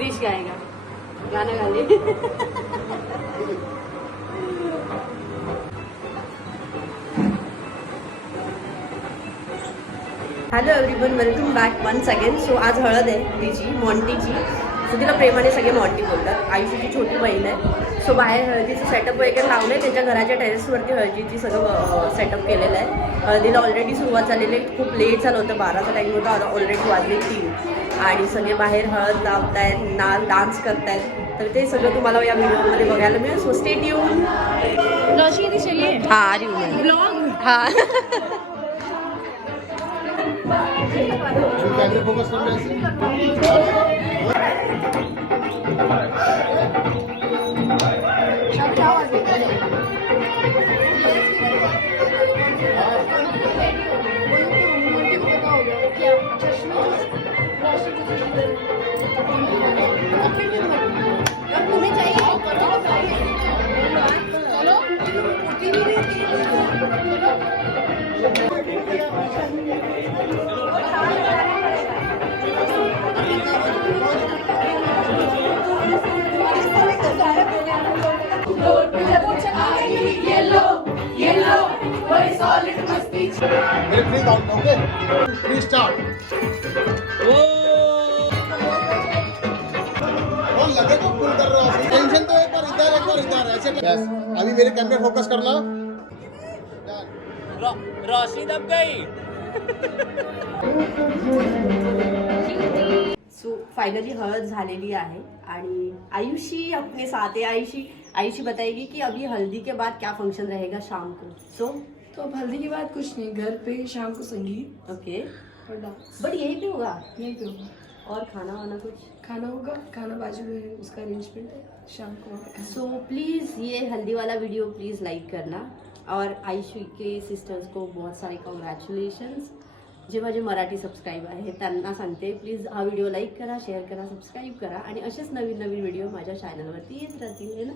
क्रिश गाएगा गाना गा ले. Hello everyone, welcome back once again. So आज हळद आहे तिची मॉन्टीची. सो तिला प्रेमाने सगळे मॉन्टी बोलतात. आयुषीची छोटी बहीण आहे. सो बाहेर हळदीचं सेटअप वगैरे लावलं आहे. त्यांच्या घराच्या टेरेसवरती हळदीची सगळं सेटअप केलेलं आहे. हळदीला ऑलरेडी सुरुवात झालेली आहे. खूप लेट झालं होतं, 12चा टाईम होता, ऑलरेडी वाजले 3 आणि सगळे बाहेर हळद लावतायत, डान्स करतायत. तर ते सगळं तुम्हाला या व्हिडिओमध्ये बघायला मिळेल. So stay tune. हां ब्लॉग हां फोकस लगे तो फुल कर रहा हूँ. टेंशन तो एक बार इधर ऐसे. अभी मेरे कैमरे फोकस करना. रोशनी दब गई. सो फाइनली हळद झालेली आहे आणि आयुषी अपने साथ है. आयुषी बताएगी कि अभी हल्दी के बाद क्या फंक्शन रहेगा शाम को. सो तो अब हल्दी के बाद कुछ नहीं, घर पे शाम को संगीत ओके, और डांस. बट यही पे होगा यहीं पे होगा. और खाना वाना कुछ. खाना होगा, खाना बाजू में है, उसका अरेंजमेंट है. शाम को वहाँ पे खाना. सो प्लीज़ ये हल्दी वाला वीडियो प्लीज़ लाइक करना और आयुषी के सिस्टर्स को बहुत सारे कॉन्ग्रॅच्युलेशन्स. जे माझे मराठी सबस्क्राईब आहे त्यांना सांगते, प्लीज हा व्हिडिओ लाईक करा, शेअर करा, सबस्क्राईब करा आणि असेच नवीन नवीन व्हिडिओ माझ्या चॅनलवरती येत राहतील, है ना.